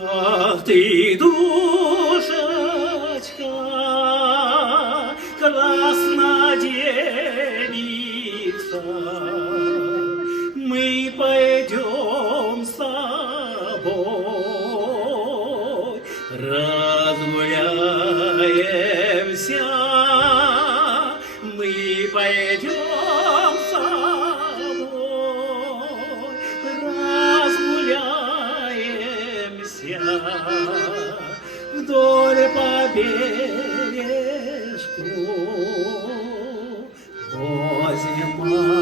Ах ты, душечка, краснодевица, мы пойдем с тобой, разгуляемся, мы пойдем с тобой, разгуляемся вдоль по бережку, возле матушки